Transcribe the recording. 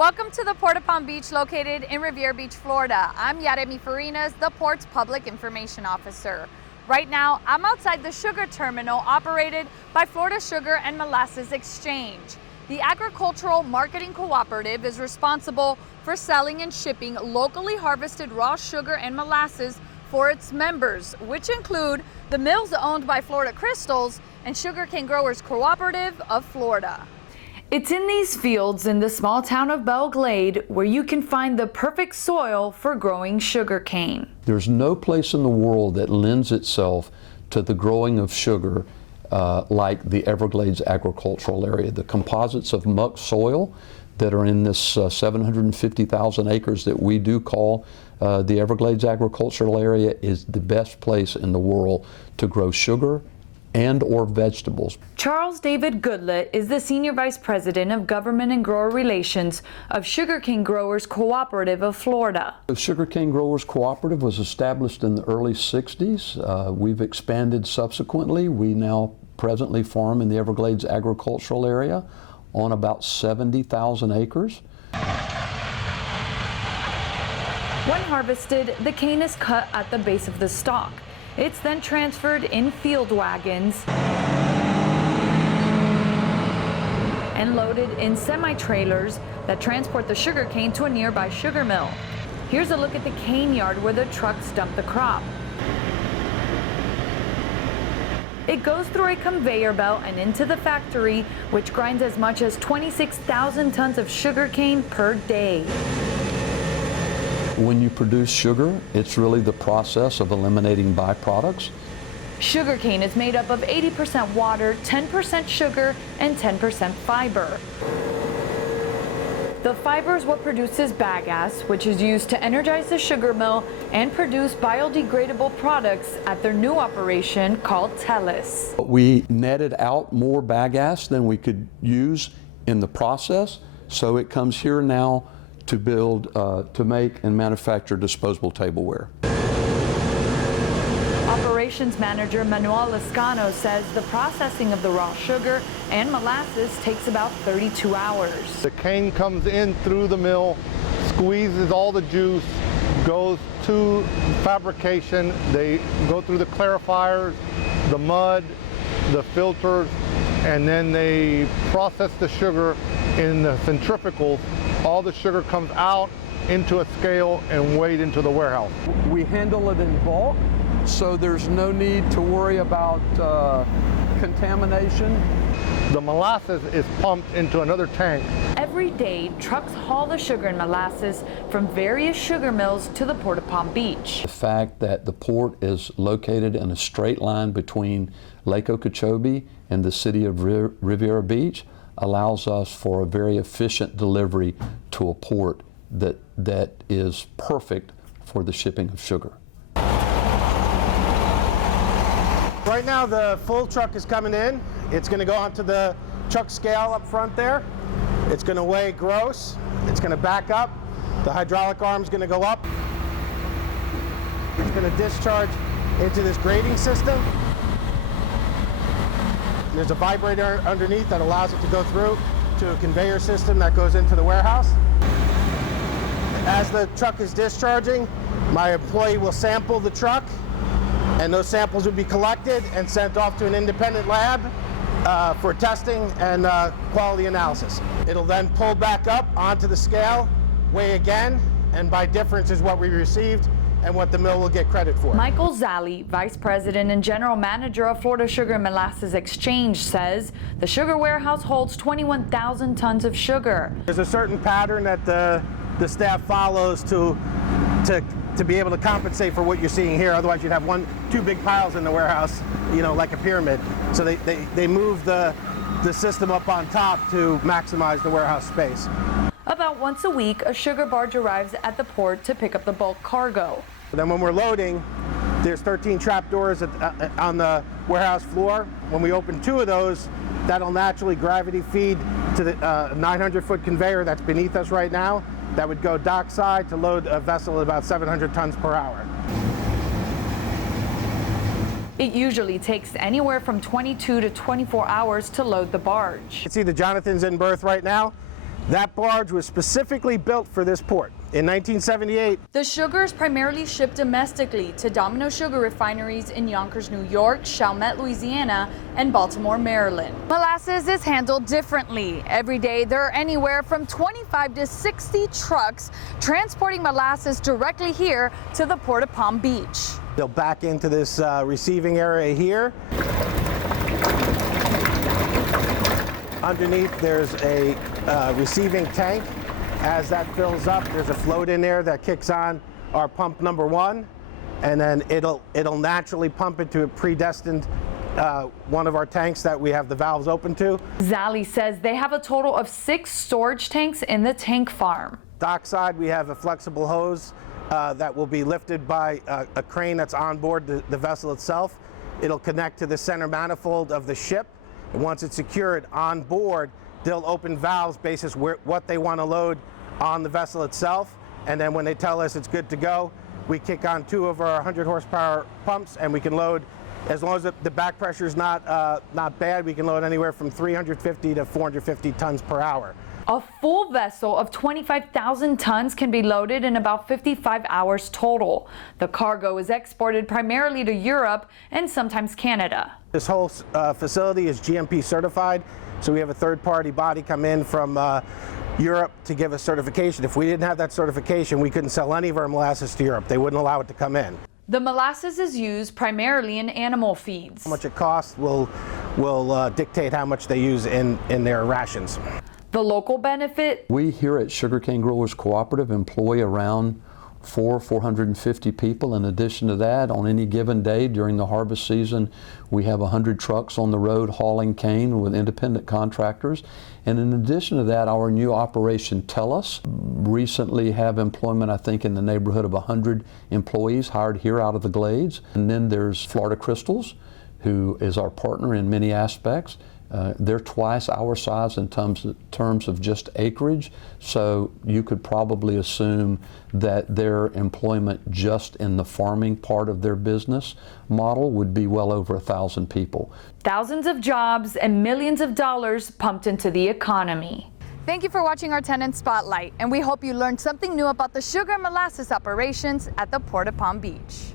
Welcome to the Port of Palm Beach located in Riviera Beach, Florida. I'm Yaremi Farinas, the Port's Public Information Officer. Right now, I'm outside the sugar terminal operated by Florida Sugar and Molasses Exchange. The agricultural marketing cooperative is responsible for selling and shipping locally harvested raw sugar and molasses for its members, which include the mills owned by Florida Crystals and Sugarcane Growers Cooperative of Florida. It's in these fields in the small town of Belle Glade where you can find the perfect soil for growing sugarcane. There's no place in the world that lends itself to the growing of sugar like the Everglades agricultural area. The composites of muck soil that are in this 750,000 acres that we do call the Everglades agricultural area is the best place in the world to grow sugar and or vegetables. Charles David Goodlett is the Senior Vice President of Government and Grower Relations of Sugarcane Growers Cooperative of Florida. The Sugarcane Growers Cooperative was established in the early 60s. We've expanded subsequently. We now presently farm in the Everglades agricultural area on about 70,000 acres. When harvested, the cane is cut at the base of the stalk. It's then transferred in field wagons and loaded in semi-trailers that transport the sugarcane to a nearby sugar mill. Here's a look at the cane yard where the trucks dump the crop. It goes through a conveyor belt and into the factory, which grinds as much as 26,000 tons of sugarcane per day. When you produce sugar, it's really the process of eliminating byproducts. Sugarcane is made up of 80% water, 10% sugar, and 10% fiber. The fiber is what produces bagasse, which is used to energize the sugar mill and produce biodegradable products at their new operation called Tellus. We netted out more bagasse than we could use in the process, so it comes here now to build, to make and manufacture disposable tableware. Operations Manager Manuel Lescano says the processing of the raw sugar and molasses takes about 32 hours. The cane comes in through the mill, squeezes all the juice, goes to fabrication. They go through the clarifiers, the mud, the filters, and then they process the sugar in the centrifugals. All the sugar comes out into a scale and weighed into the warehouse. We handle it in bulk, so there's no need to worry about contamination. The molasses is pumped into another tank. Every day, trucks haul the sugar and molasses from various sugar mills to the Port of Palm Beach. The fact that the port is located in a straight line between Lake Okeechobee and the city of Riviera Beach allows us for a very efficient delivery to a port that is perfect for the shipping of sugar. Right now the full truck is coming in. It's going to go onto the truck scale up front there. It's going to weigh gross. It's going to back up. The hydraulic arm is going to go up. It's going to discharge into this grading system. There's a vibrator underneath that allows it to go through to a conveyor system that goes into the warehouse. As the truck is discharging, my employee will sample the truck, and those samples will be collected and sent off to an independent lab for testing and quality analysis. It'll then pull back up onto the scale, weigh again, and by difference is what we received and what the mill will get credit for. Michael Zali, Vice President and General Manager of Florida Sugar and Molasses Exchange, says the sugar warehouse holds 21,000 tons of sugar. There's a certain pattern that the staff follows to be able to compensate for what you're seeing here. Otherwise you'd have two big piles in the warehouse, you know, like a pyramid. So they move the system up on top to maximize the warehouse space. About once a week, a sugar barge arrives at the port to pick up the bulk cargo. Then when we're loading, there's 13 trap doors on the warehouse floor. When we open 2 of those, that'll naturally gravity feed to the 900-foot conveyor that's beneath us right now. That would go dockside to load a vessel at about 700 tons per hour. It usually takes anywhere from 22 to 24 hours to load the barge. You can see the Jonathan's in berth right now. That barge was specifically built for this port. In 1978, The sugar is primarily shipped domestically to Domino Sugar refineries in Yonkers, New York, Chalmette, Louisiana, and Baltimore, Maryland. Molasses is handled differently. Every day, there are anywhere from 25 to 60 trucks transporting molasses directly here to the Port of Palm Beach. they'll back into this receiving area here. Underneath, there's a receiving tank. As that fills up, there's a float in there that kicks on our pump number 1, and then it'll naturally pump into a predestined one of our tanks that we have the valves open to. Zali says they have a total of 6 storage tanks in the tank farm. Dockside, we have a flexible hose that will be lifted by a crane that's on board the vessel itself. It'll connect to the center manifold of the ship, and once it's secured on board, they'll open valves basis what they want to load on the vessel itself, and then when they tell us it's good to go, we kick on 2 of our 100 horsepower pumps, and we can load, as long as the back pressure is not bad, we can load anywhere from 350 to 450 tons per hour. A full vessel of 25,000 tons can be loaded in about 55 hours total. The cargo is exported primarily to Europe and sometimes Canada. This whole facility is GMP certified, so we have a third-party body come in from Europe to give us certification. If we didn't have that certification, we couldn't sell any of our molasses to Europe. They wouldn't allow it to come in. The molasses is used primarily in animal feeds. How much it costs will dictate how much they use in their rations. The local benefit? We here at Sugarcane Growers Cooperative employ around 450 people. In addition to that, on any given day during the harvest season, we have 100 trucks on the road hauling cane with independent contractors. And in addition to that, our new operation Tellus recently have employment, I think, in the neighborhood of 100 employees hired here out of the Glades. And then there's Florida Crystals, who is our partner in many aspects. They're twice our size in terms of just acreage, so you could probably assume that their employment just in the farming part of their business model would be well over 1,000 people. Thousands of jobs and millions of dollars pumped into the economy. Thank you for watching our Tenant Spotlight, and we hope you learned something new about the sugar and molasses operations at the Port of Palm Beach.